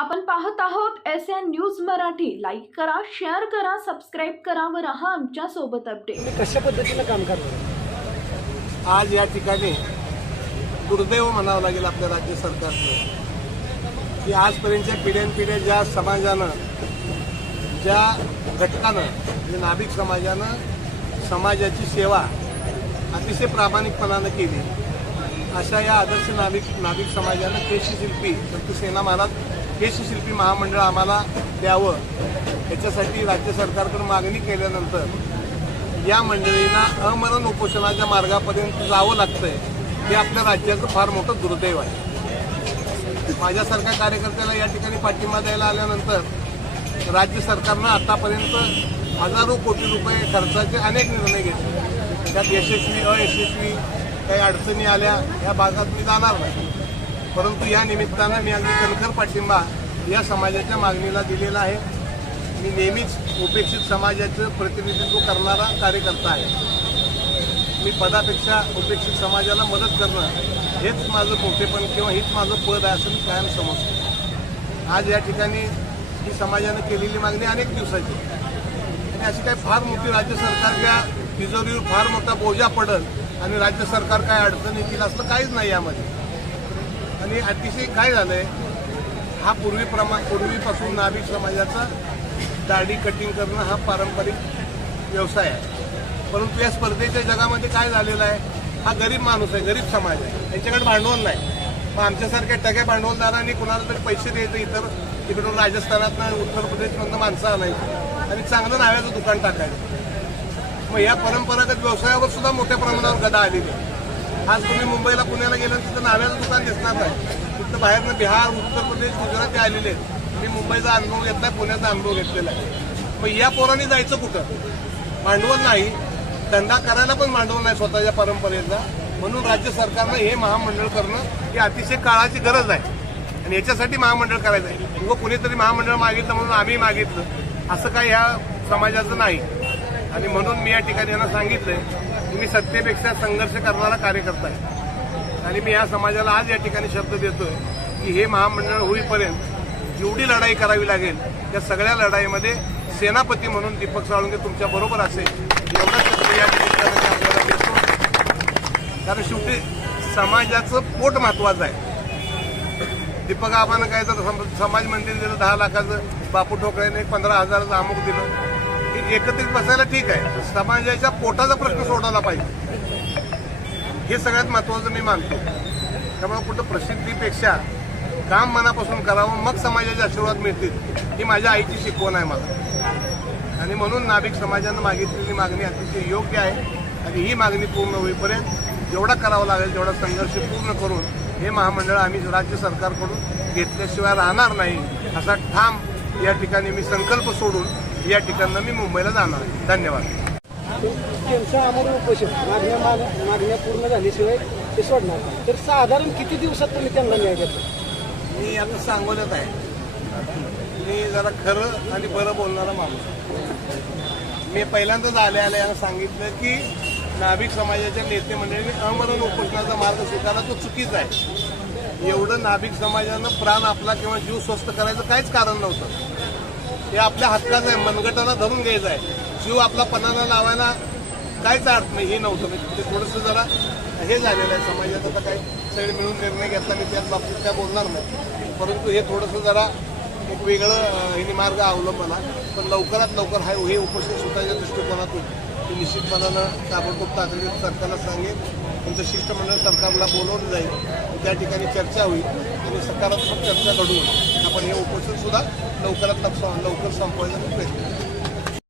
आपण पाहत आहोत S N news Marathi. Like करा शेअर करा सबस्क्राईब करा व रहा आमच्यासोबत अपडेट तुम्ही कशा पद्धतीनं काम करणार आज या ठिकाणी दुर्दैव म्हणावं लागेल आपल्या राज्य सरकारचं. की आजपर्यंतच्या पिढ्यानपिढ्या ज्या समाजानं ज्या घटकानं म्हणजे नाभिक समाजानं समाजाची सेवा अतिशय प्रामाणिकपणानं केली. अशा या आदर्श नाभिक नाभिक समाजानं केशशिल्पी संत सेना महाराज केशशिल्पी महामंडळ आम्हाला द्यावं. याच्यासाठी राज्य सरकारकडून मागणी केल्यानंतर या मंडळींना अमरण उपोषणाच्या मार्गापर्यंत जावं लागतंय हे आपल्या राज्याचं फार मोठं दुर्दैव आहे. माझ्यासारख्या कार्यकर्त्याला या ठिकाणी पाठिंबा द्यायला आल्यानंतर राज्य सरकारनं आतापर्यंत हजारो कोटी रुपये खर्चाचे अनेक निर्णय घेतले. त्यात यशस्वी अयशस्वी काही अडचणी आल्या या भागात मी जाणार नाही. परंतु या निमित्तानं मी अगदी कणखर पाठिंबा या समाजाच्या मागणीला दिलेला आहे. मी नेहमीच उपेक्षित समाजाचं प्रतिनिधित्व करणारा कार्यकर्ता आहे. मी पदापेक्षा उपेक्षित समाजाला मदत करणं हेच माझं मोठेपण किंवा हेच माझं पद आहे असं मी कायम समजतो. आज या ठिकाणी ही समाजानं केलेली मागणी अनेक दिवसाची आणि अशी काही फार मोठी राज्य सरकारच्या तिजोरीवर फार मोठा बोजा पडल आणि राज्य सरकार काय अडचण येतील असलं काहीच नाही यामध्ये. आणि अतिशय काय झालंय हा पूर्वी प्रमा पूर्वीपासून नाभिक समाजाचा दाढी कटिंग करणं हा पारंपरिक व्यवसाय आहे. परंतु या स्पर्धेच्या जगामध्ये काय झालेलं आहे हा गरीब माणूस आहे गरीब समाज आहे. यांच्याकडे भांडवल नाही. मग आमच्यासारख्या टक्या भांडवलदारांनी कुणाला तरी पैसे द्यायचे इतर तिकडून राजस्थानातनं उत्तर प्रदेशमधनं माणसं आणायची. आणि चांगलं नाव्याचं दुकान टाकायचं. मग या परंपरागत व्यवसायावर सुद्धा मोठ्या प्रमाणावर गदा आलेली आहे आज तुम्ही मुंबईला पुण्याला गेलं तिथं नाव्याचं दुकान दिसणार नाही. तिथं बाहेरनं बिहार उत्तर प्रदेश गुजरात आलेले आहेत. मी मुंबईचा अनुभव घेतलाय पुण्याचा अनुभव घेतलेला आहे. मग या पोरांनी जायचं कुठं? भांडवल नाही. धंदा करायला पण भांडवल नाही स्वतःच्या परंपरेचा म्हणून राज्य सरकारनं हे महामंडळ करणं ही अतिशय काळाची गरज आहे. आणि याच्यासाठी महामंडळ करायचं आहे. उगं कुणीतरी महामंडळ मागितलं म्हणून आम्ही मागितलं. असं काही ह्या समाजाचं नाही. आणि म्हणून मी या ठिकाणी यांना सांगितलंय तुम्ही मी सत्तेपेक्षा संघर्ष करणारा कार्यकर्ता आहे. आणि मी या समाजाला आज या ठिकाणी शब्द देतोय की हे महामंडळ होईपर्यंत जेवढी लढाई करावी लागेल त्या सगळ्या लढाईमध्ये सेनापती म्हणून दीपक साळुंके तुमच्या बरोबर असेल. एवढंच या ठिकाणी आपल्याला देतो कारण शेवटी समाजाचं पोट महत्वाचं आहे. दीपक आबानं काय तर समाज मंदिर दिलं दहा लाखाचं बापू ठोकळ्याने पंधरा हजाराचं अमुक दिलं. एकत्रित बसायला ठीक आहे. समाजाच्या पोटाचा प्रश्न सोडवला पाहिजे. हे सगळ्यात महत्वाचं मी मानतो. त्यामुळे कुठं प्रसिद्धीपेक्षा काम मनापासून करावं मग समाजाचे आशीर्वाद मिळतील ही माझ्या आईची शिकवण आहे मला. आणि म्हणून नाभिक समाजानं मागितलेली मागणी अतिशय योग्य आहे आणि ही मागणी पूर्ण होईपर्यंत जेवढा करावा लागेल तेवढा संघर्ष पूर्ण करून हे महामंडळ आम्ही राज्य सरकारकडून घेतल्याशिवाय राहणार नाही असा ठाम या ठिकाणी मी संकल्प सोडून या ठिकाणी मी मुंबईला जाणार. आहे धन्यवाद. त्यांचं आम्हाला उपोषण. मागण्या माग- मागण्या पूर्ण झाल्याशिवाय ते सोडणार नाही. तर साधारण किती दिवसात तुम्ही त्यांना न्याय देता? मी आता सांगोल्यात आहे. मी जरा खरं आणि बरं बोलणारा माणूस आहे. मी पहिल्यांदाच आल्या आल्या यांना सांगितलं की नाभिक समाजाच्या नेते मंडळींनी अमरण उपोषणाचा मार्ग स्वीकारला तो चुकीचा आहे. एवढं नाभिक समाजानं प्राण आपला किंवा जीव स्वस्त करायचं काहीच कारण नव्हतं. हे आपल्या हक्काचं आहे मनगटाला धरून घ्यायचं आहे. जीव आपला पणाला लावायला काहीच अर्थ नाही हे नव्हतं. म्हणजे ते थोडंसं जरा हे झालेलं आहे. समाजात आता काही सगळे मिळून निर्णय घेतला मी त्याच बाबतीत काय बोलणार नाही. परंतु हे थोडंसं जरा एक वेगळं हिने मार्ग अवलंबला पण लवकरात लवकर हा हे उपोषण सुटायच्या दृष्टिकोनातून ते निश्चितपणानं ताबडतोब तातडीत सरकारला सांगेन. त्यांचं शिष्टमंडळ सरकारला बोलवलं जाईल. त्या ठिकाणी चर्चा होईल आणि सकारात्मक चर्चा घडवून आपण हे उपोषण सुद्धा लवकरात लवकर संपवायचा प्रयत्न करू